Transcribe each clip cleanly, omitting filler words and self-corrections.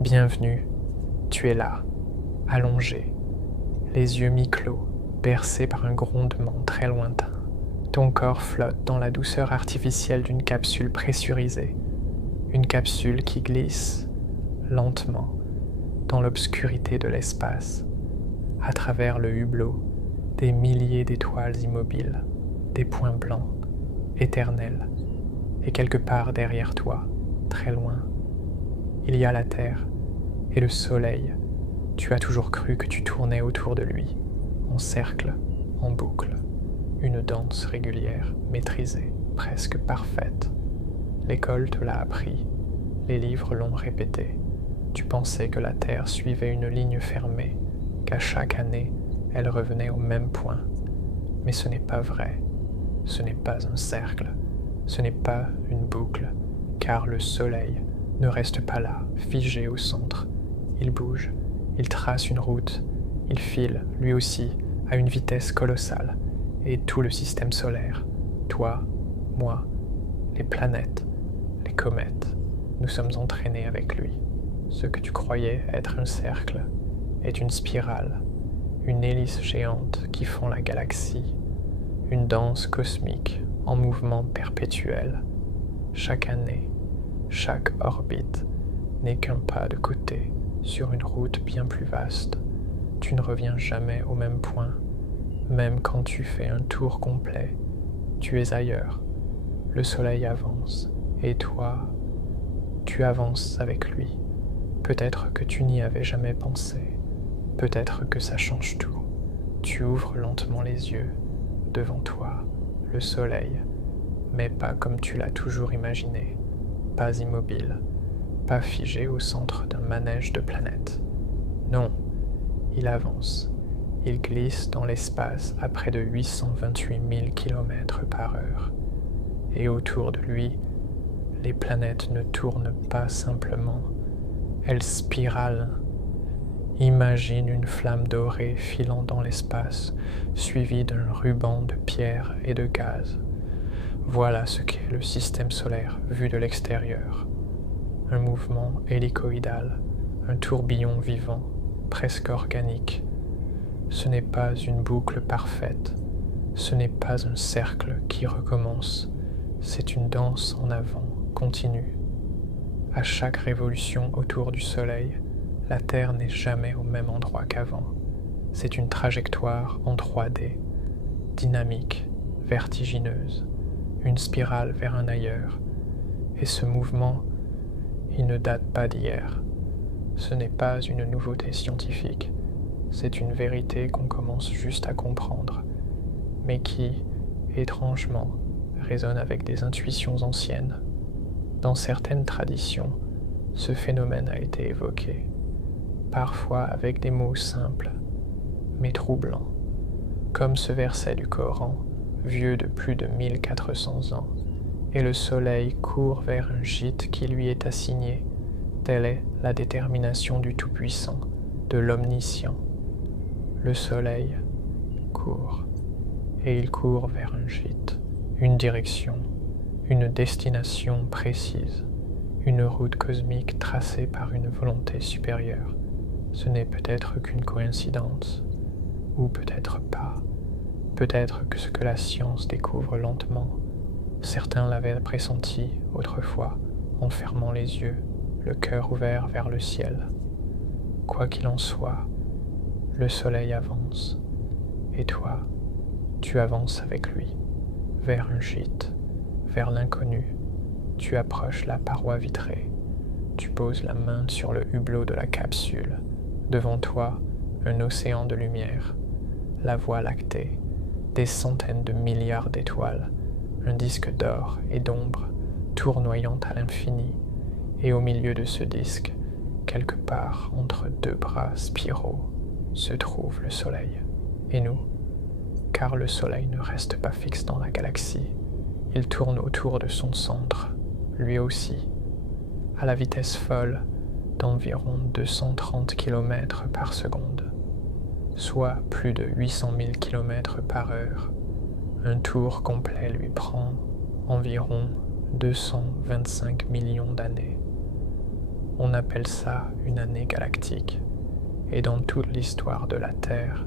Bienvenue, tu es là, allongé, les yeux mi-clos, bercé par un grondement très lointain. Ton corps flotte dans la douceur artificielle d'une capsule pressurisée, une capsule qui glisse lentement dans l'obscurité de l'espace, à travers le hublot des milliers d'étoiles immobiles, des points blancs, éternels, et quelque part derrière toi, très loin, il y a la Terre et le Soleil. Tu as toujours cru que tu tournais autour de lui, en cercle, en boucle, une danse régulière, maîtrisée, presque parfaite. L'école te l'a appris, les livres l'ont répété. Tu pensais que la Terre suivait une ligne fermée, qu'à chaque année, elle revenait au même point. Mais ce n'est pas vrai. Ce n'est pas un cercle. Ce n'est pas une boucle, car le Soleil ne reste pas là, figé au centre. Il bouge, il trace une route, il file, lui aussi, à une vitesse colossale. Et tout le système solaire, toi, moi, les planètes, les comètes, nous sommes entraînés avec lui. Ce que tu croyais être un cercle est une spirale, une hélice géante qui fond la galaxie, une danse cosmique en mouvement perpétuel. Chaque année, chaque orbite n'est qu'un pas de côté sur une route bien plus vaste. Tu ne reviens jamais au même point, même quand tu fais un tour complet. Tu es ailleurs. Le Soleil avance, et toi, tu avances avec lui. Peut-être que tu n'y avais jamais pensé. Peut-être que ça change tout. Tu ouvres lentement les yeux. Devant toi, le Soleil, mais pas comme tu l'as toujours imaginé. Pas immobile, pas figé au centre d'un manège de planètes. Non, il avance. Il glisse dans l'espace à près de 828 000 km par heure. Et autour de lui, les planètes ne tournent pas simplement, elles spiralent. Imagine une flamme dorée filant dans l'espace, suivie d'un ruban de pierre et de gaz. Voilà ce qu'est le système solaire vu de l'extérieur. Un mouvement hélicoïdal, un tourbillon vivant, presque organique. Ce n'est pas une boucle parfaite, ce n'est pas un cercle qui recommence, c'est une danse en avant, continue. À chaque révolution autour du Soleil, la Terre n'est jamais au même endroit qu'avant. C'est une trajectoire en 3D, dynamique, vertigineuse, une spirale vers un ailleurs. Et ce mouvement, il ne date pas d'hier. Ce n'est pas une nouveauté scientifique. C'est une vérité qu'on commence juste à comprendre, mais qui, étrangement, résonne avec des intuitions anciennes. Dans certaines traditions, ce phénomène a été évoqué, parfois avec des mots simples, mais troublants, comme ce verset du Coran, vieux de plus de 1400 ans, et le soleil court vers un gîte qui lui est assigné. Telle est la détermination du Tout-Puissant, de l'Omniscient. Le soleil court, et il court vers un gîte, une direction, une destination précise, une route cosmique tracée par une volonté supérieure. Ce n'est peut-être qu'une coïncidence, ou peut-être pas. Peut-être que ce que la science découvre lentement, certains l'avaient pressenti autrefois, en fermant les yeux, le cœur ouvert vers le ciel. Quoi qu'il en soit, le soleil avance, et toi, tu avances avec lui, vers un gîte, vers l'inconnu. Tu approches la paroi vitrée, tu poses la main sur le hublot de la capsule. Devant toi, un océan de lumière, la Voie lactée, des centaines de milliards d'étoiles, un disque d'or et d'ombre tournoyant à l'infini, et au milieu de ce disque, quelque part entre deux bras spiraux, se trouve le soleil. Et nous, car le soleil ne reste pas fixe dans la galaxie, il tourne autour de son centre, lui aussi, à la vitesse folle d'environ 230 km par seconde, soit plus de 800 000 km par heure. Un tour complet lui prend environ 225 millions d'années. On appelle ça une année galactique. Et dans toute l'histoire de la Terre,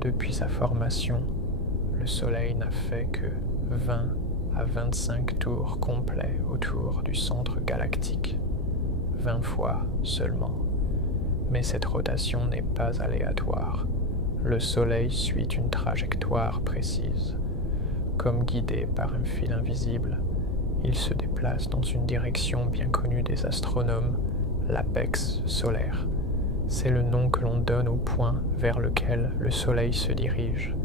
depuis sa formation, le Soleil n'a fait que 20 à 25 tours complets autour du centre galactique. 20 fois seulement. Mais cette rotation n'est pas aléatoire. Le Soleil suit une trajectoire précise. Comme guidé par un fil invisible, il se déplace dans une direction bien connue des astronomes, l'apex solaire. C'est le nom que l'on donne au point vers lequel le Soleil se dirige.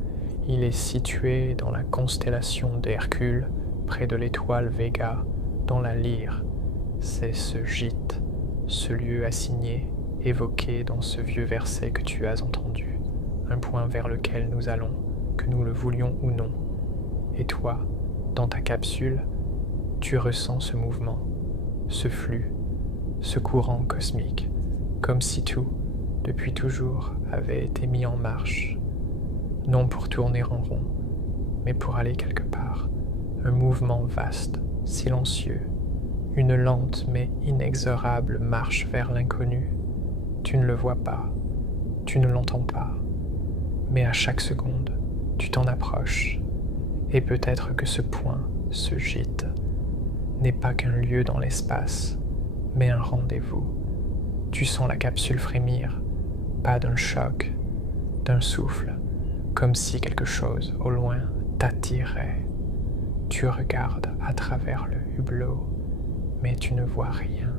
Il est situé dans la constellation d'Hercule, près de l'étoile Vega, dans la Lyre. C'est ce gîte, ce lieu assigné, évoqué dans ce vieux verset que tu as entendu, un point vers lequel nous allons, que nous le voulions ou non. Et toi, dans ta capsule, tu ressens ce mouvement, ce flux, ce courant cosmique, comme si tout, depuis toujours, avait été mis en marche, non pour tourner en rond, mais pour aller quelque part, un mouvement vaste, silencieux, une lente mais inexorable marche vers l'inconnu. Tu ne le vois pas, tu ne l'entends pas, mais à chaque seconde, tu t'en approches, et peut-être que ce point, ce gîte, n'est pas qu'un lieu dans l'espace, mais un rendez-vous. Tu sens la capsule frémir, pas d'un choc, d'un souffle, comme si quelque chose au loin t'attirait. Tu regardes à travers le hublot, mais tu ne vois rien,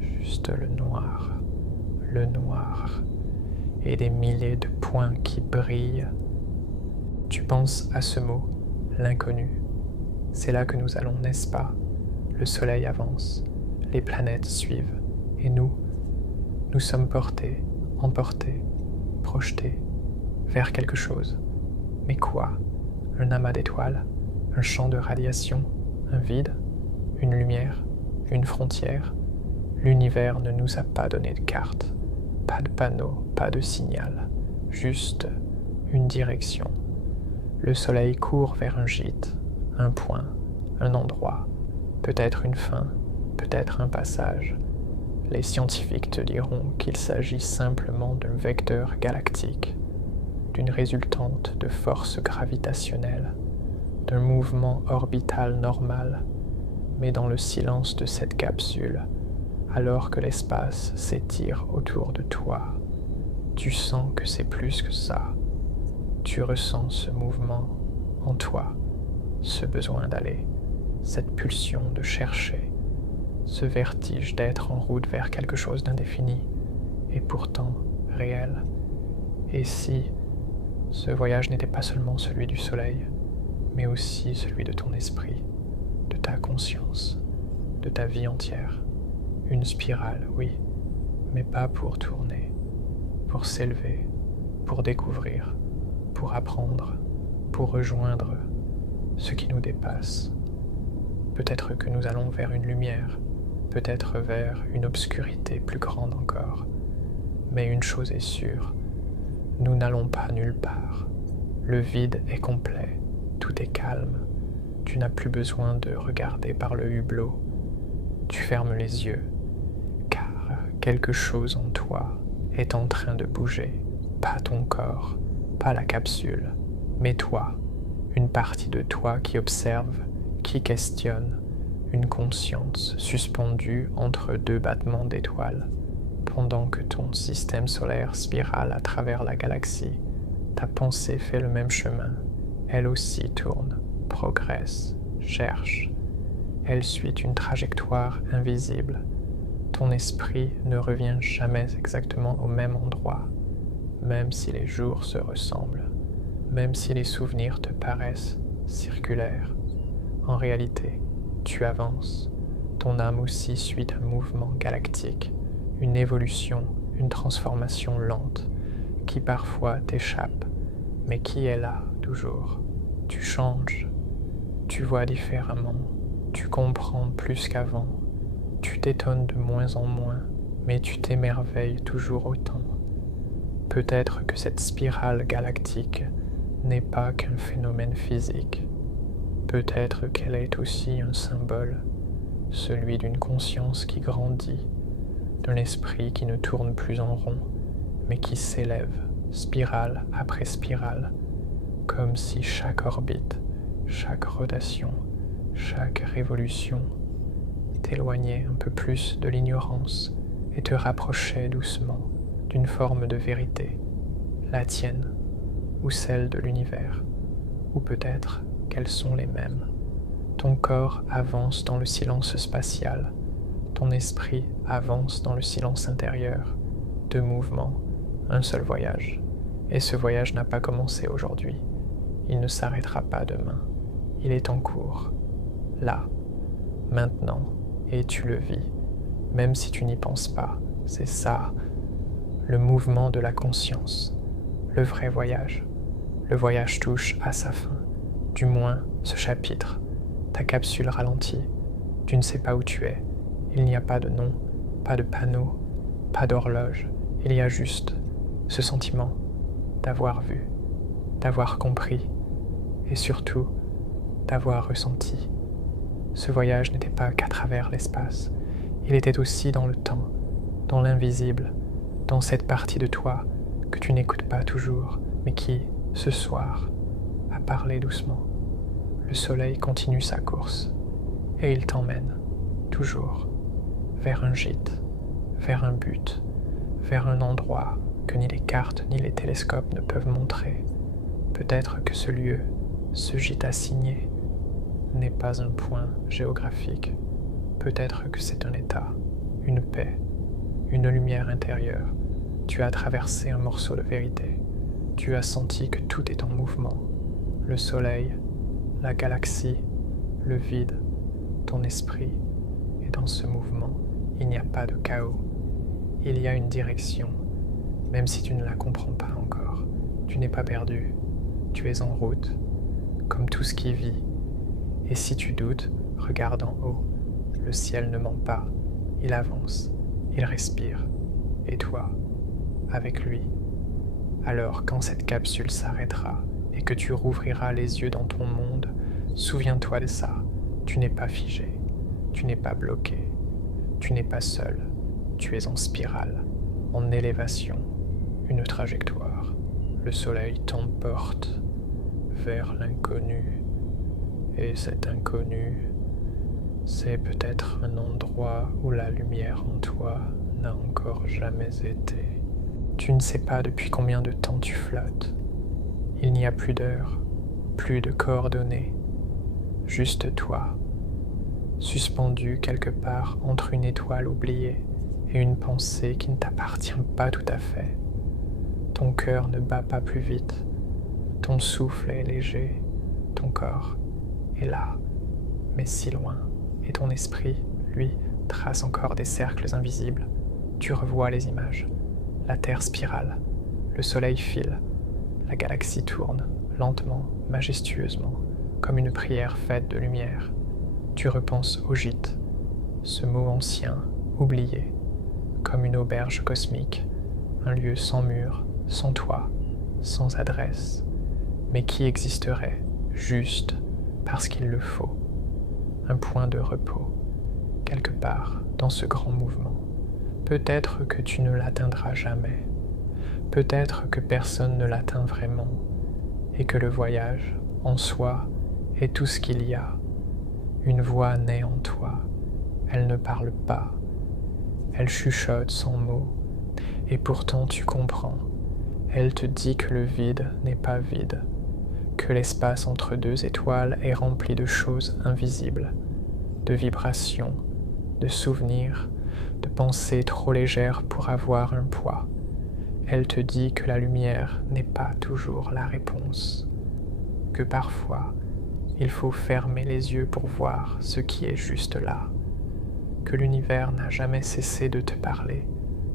juste le noir, et des milliers de points qui brillent. Tu penses à ce mot, l'inconnu. C'est là que nous allons, n'est-ce pas? Le soleil avance, les planètes suivent, et nous sommes portés, emportés, projetés vers quelque chose. Mais quoi? Un amas d'étoiles? Un champ de radiation? Un vide? Une lumière? Une frontière? L'univers ne nous a pas donné de carte, pas de panneau, pas de signal, juste une direction. Le soleil court vers un gîte, un point, un endroit, peut-être une fin, peut-être un passage. Les scientifiques te diront qu'il s'agit simplement d'un vecteur galactique, d'une résultante de force gravitationnelle, d'un mouvement orbital normal, mais dans le silence de cette capsule, alors que l'espace s'étire autour de toi, tu sens que c'est plus que ça. Tu ressens ce mouvement en toi, ce besoin d'aller, cette pulsion de chercher, ce vertige d'être en route vers quelque chose d'indéfini et pourtant réel. Et si ce voyage n'était pas seulement celui du soleil, mais aussi celui de ton esprit, de ta conscience, de ta vie entière. Une spirale, oui, mais pas pour tourner, pour s'élever, pour découvrir, pour apprendre, pour rejoindre ce qui nous dépasse. Peut-être que nous allons vers une lumière, peut-être vers une obscurité plus grande encore. Mais une chose est sûre, nous n'allons pas nulle part. Le vide est complet, tout est calme. Tu n'as plus besoin de regarder par le hublot. Tu fermes les yeux, car quelque chose en toi est en train de bouger. Pas ton corps, pas la capsule, mais toi, une partie de toi qui observe, qui questionne, une conscience suspendue entre deux battements d'étoiles. Pendant que ton système solaire spirale à travers la galaxie, ta pensée fait le même chemin. Elle aussi tourne, progresse, cherche. Elle suit une trajectoire invisible. Ton esprit ne revient jamais exactement au même endroit, même si les jours se ressemblent, même si les souvenirs te paraissent circulaires. En réalité, tu avances. Ton âme aussi suit un mouvement galactique, une évolution, une transformation lente, qui parfois t'échappe, mais qui est là toujours. Tu changes, tu vois différemment, tu comprends plus qu'avant, tu t'étonnes de moins en moins, mais tu t'émerveilles toujours autant. Peut-être que cette spirale galactique n'est pas qu'un phénomène physique. Peut-être qu'elle est aussi un symbole, celui d'une conscience qui grandit, d'un esprit qui ne tourne plus en rond, mais qui s'élève, spirale après spirale, comme si chaque orbite, chaque rotation, chaque révolution t'éloignait un peu plus de l'ignorance et te rapprochait doucement d'une forme de vérité, la tienne ou celle de l'univers, ou peut-être qu'elles sont les mêmes. Ton corps avance dans le silence spatial, ton esprit avance dans le silence intérieur. Deux mouvements, un seul voyage. Et ce voyage n'a pas commencé aujourd'hui. Il ne s'arrêtera pas demain. Il est en cours. Là, maintenant, et tu le vis, même si tu n'y penses pas. C'est ça, le mouvement de la conscience, le vrai voyage. Le voyage touche à sa fin, du moins ce chapitre. Ta capsule ralentit, tu ne sais pas où tu es. Il n'y a pas de nom, pas de panneau, pas d'horloge. Il y a juste ce sentiment d'avoir vu, d'avoir compris et surtout d'avoir ressenti. Ce voyage n'était pas qu'à travers l'espace, il était aussi dans le temps, dans l'invisible, dans cette partie de toi que tu n'écoutes pas toujours, mais qui, ce soir, a parlé doucement. Le soleil continue sa course, et il t'emmène, toujours, vers un gîte, vers un but, vers un endroit que ni les cartes ni les télescopes ne peuvent montrer. Peut-être que ce lieu, ce gîte assigné, n'est pas un point géographique. Peut-être que c'est un état, une paix, une lumière intérieure. Tu as traversé un morceau de vérité. Tu as senti que tout est en mouvement. Le soleil, la galaxie, le vide, ton esprit. Et dans ce mouvement, il n'y a pas de chaos. Il y a une direction, même si tu ne la comprends pas encore. Tu n'es pas perdu. Tu es en route, comme tout ce qui vit. Et si tu doutes, regarde en haut. Le ciel ne ment pas. Il avance, il respire. Et toi, avec lui. Alors quand cette capsule s'arrêtera et que tu rouvriras les yeux dans ton monde, souviens-toi de ça. Tu n'es pas figé, tu n'es pas bloqué, tu n'es pas seul. Tu es en spirale, en élévation, une trajectoire. Le soleil t'emporte vers l'inconnu. Et cet inconnu, c'est peut-être un endroit où la lumière en toi n'a encore jamais été. Tu ne sais pas depuis combien de temps tu flottes. Il n'y a plus d'heures, plus de coordonnées, juste toi, suspendu quelque part entre une étoile oubliée et une pensée qui ne t'appartient pas tout à fait. Ton cœur ne bat pas plus vite, ton souffle est léger, ton corps est là, mais si loin, et ton esprit, lui, trace encore des cercles invisibles. Tu revois les images. La Terre spirale, le soleil file, la galaxie tourne, lentement, majestueusement, comme une prière faite de lumière. Tu repenses au gîte, ce mot ancien, oublié, comme une auberge cosmique, un lieu sans mur, sans toit, sans adresse, mais qui existerait, juste, parce qu'il le faut, un point de repos, quelque part dans ce grand mouvement. Peut-être que tu ne l'atteindras jamais, peut-être que personne ne l'atteint vraiment, et que le voyage, en soi, est tout ce qu'il y a. Une voix naît en toi, elle ne parle pas, elle chuchote sans mots, et pourtant tu comprends. Elle te dit que le vide n'est pas vide, que l'espace entre deux étoiles est rempli de choses invisibles, de vibrations, de souvenirs, de pensées trop légères pour avoir un poids. Elle te dit que la lumière n'est pas toujours la réponse, que parfois il faut fermer les yeux pour voir ce qui est juste là, que l'univers n'a jamais cessé de te parler.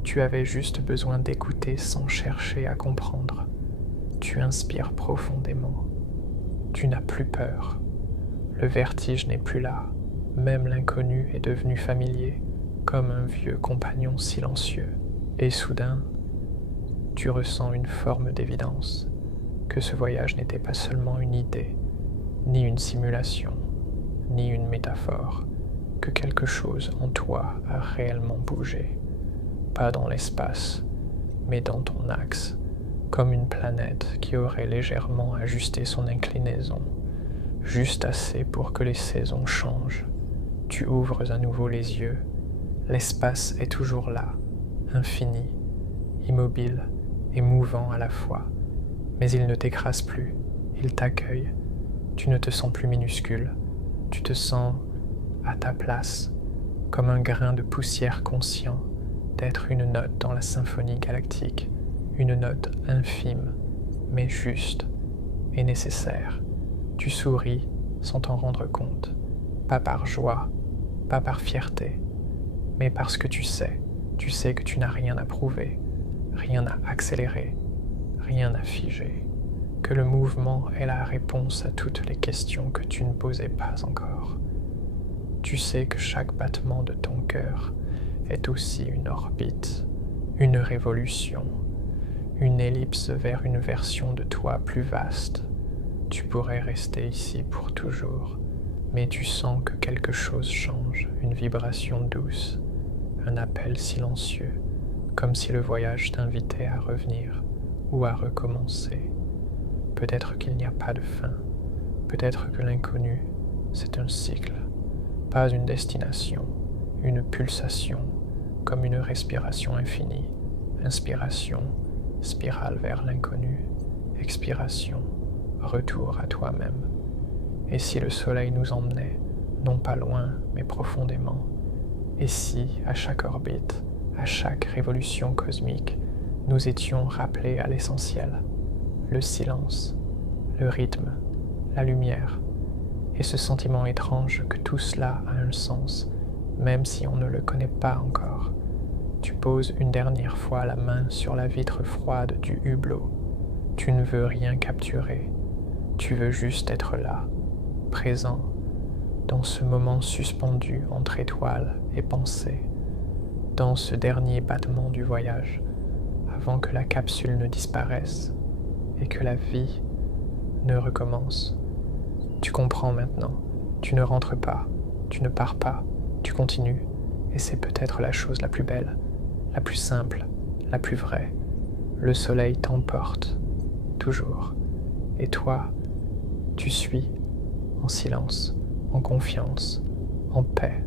Tu avais juste besoin d'écouter sans chercher à comprendre. Tu inspires profondément. Tu n'as plus peur. Le vertige n'est plus là. Même l'inconnu est devenu familier, comme un vieux compagnon silencieux. Et soudain, tu ressens une forme d'évidence, que ce voyage n'était pas seulement une idée, ni une simulation, ni une métaphore, que quelque chose en toi a réellement bougé. pas dans l'espace, mais dans ton axe, comme une planète qui aurait légèrement ajusté son inclinaison, juste assez pour que les saisons changent. Tu ouvres à nouveau les yeux. L'espace est toujours là, infini, immobile et mouvant à la fois. Mais il ne t'écrase plus, il t'accueille. Tu ne te sens plus minuscule, tu te sens à ta place, comme un grain de poussière conscient d'être une note dans la symphonie galactique, une note infime, mais juste et nécessaire. Tu souris sans t'en rendre compte, pas par joie, pas par fierté, mais parce que tu sais que tu n'as rien à prouver, rien à accélérer, rien à figer, que le mouvement est la réponse à toutes les questions que tu ne posais pas encore. Tu sais que chaque battement de ton cœur est aussi une orbite, une révolution, une ellipse vers une version de toi plus vaste. Tu pourrais rester ici pour toujours, mais tu sens que quelque chose change, une vibration douce, un appel silencieux, comme si le voyage t'invitait à revenir ou à recommencer. Peut-être qu'il n'y a pas de fin, peut-être que l'inconnu, c'est un cycle, pas une destination, une pulsation, comme une respiration infinie, inspiration, spirale vers l'inconnu, expiration, retour à toi-même. Et si le soleil nous emmenait, non pas loin, mais profondément, et si, à chaque orbite, à chaque révolution cosmique, nous étions rappelés à l'essentiel, le silence, le rythme, la lumière, et ce sentiment étrange que tout cela a un sens, même si on ne le connaît pas encore. Tu poses une dernière fois la main sur la vitre froide du hublot. Tu ne veux rien capturer, tu veux juste être là, présent, dans ce moment suspendu entre étoiles et pensées, dans ce dernier battement du voyage, avant que la capsule ne disparaisse et que la vie ne recommence. Tu comprends maintenant, tu ne rentres pas, tu ne pars pas, tu continues, et c'est peut-être la chose la plus belle, la plus simple, la plus vraie. Le soleil t'emporte, toujours, et toi, tu suis, en silence, en confiance, en paix.